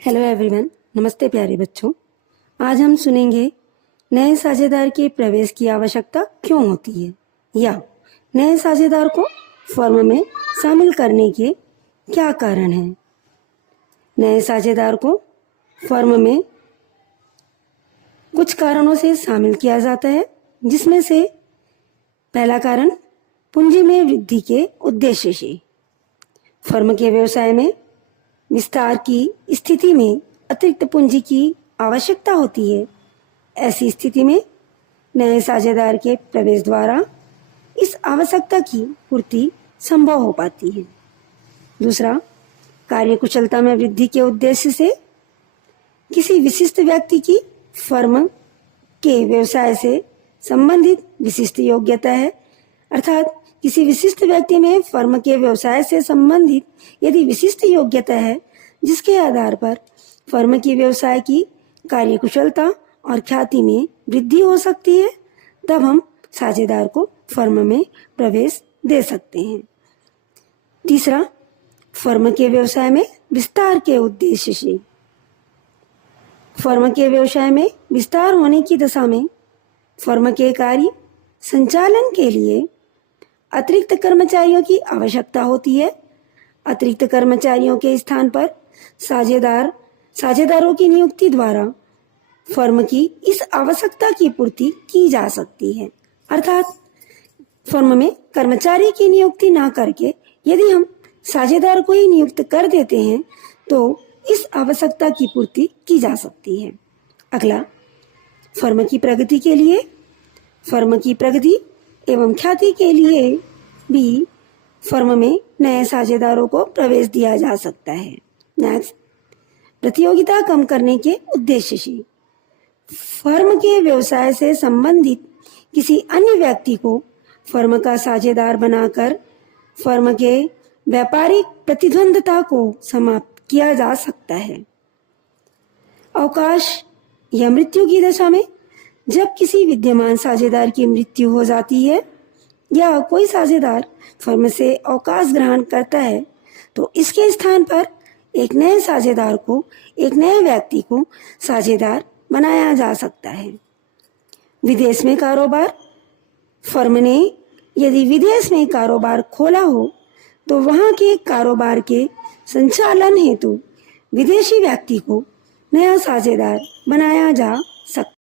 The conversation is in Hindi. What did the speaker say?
हेलो एवरीवन, नमस्ते प्यारे बच्चों। आज हम सुनेंगे नए साझेदार के प्रवेश की आवश्यकता क्यों होती है या नए साझेदार को फर्म में शामिल करने के क्या कारण हैं। नए साझेदार को फर्म में कुछ कारणों से शामिल किया जाता है, जिसमें से पहला कारण पूंजी में वृद्धि के उद्देश्य से। फर्म के व्यवसाय में विस्तार की स्थिति में अतिरिक्त पूंजी की आवश्यकता होती है। ऐसी स्थिति में नए साझेदार के प्रवेश द्वारा इस आवश्यकता की पूर्ति संभव हो पाती है। दूसरा, कार्यकुशलता में वृद्धि के उद्देश्य से किसी विशिष्ट व्यक्ति की फर्म के व्यवसाय से संबंधित विशिष्ट योग्यता है, अर्थात किसी विशिष्ट व्यक्ति में फर्म के व्यवसाय से संबंधित यदि विशिष्ट योग्यता है जिसके आधार पर फर्म की व्यवसाय की कार्यकुशलता और ख्याति में वृद्धि हो सकती है, तब हम साझेदार को फर्म में प्रवेश दे सकते हैं। तीसरा, फर्म के व्यवसाय में विस्तार के उद्देश्य से। फर्म के व्यवसाय में विस्तार होने की दशा में फर्म के कार्य संचालन के लिए अतिरिक्त कर्मचारियों की आवश्यकता होती है। अतिरिक्त कर्मचारियों के स्थान पर साझेदारों की नियुक्ति द्वारा फर्म की इस आवश्यकता की पूर्ति की जा सकती है। अर्थात फर्म में कर्मचारी की नियुक्ति ना करके यदि हम साझेदार को ही नियुक्त कर देते हैं तो इस आवश्यकता की पूर्ति की जा सकती है। अगला, फर्म की प्रगति के लिए, फर्म की प्रगति एवं ख्याति के लिए भी फर्म में नए साझेदारों को प्रवेश दिया जा सकता है। नेक्स्ट, प्रतियोगिता कम करने के उद्देश्य से। फर्म के व्यवसाय से संबंधित किसी अन्य व्यक्ति को फर्म का साझेदार बनाकर फर्म के व्यापारिक प्रतिद्वंद्विता को समाप्त किया जा सकता है। अवकाश या मृत्यु की दशा में जब किसी विद्यमान साझेदार की मृत्यु हो जाती है या कोई साझेदार फर्म से अवकाश ग्रहण करता है तो इसके स्थान पर एक नए साझेदार को, एक नए व्यक्ति को साझेदार बनाया जा सकता है। विदेश में कारोबार। फर्म ने यदि विदेश में कारोबार खोला हो तो वहां के कारोबार के संचालन हेतु विदेशी व्यक्ति को नया साझेदार बनाया जा सकता है।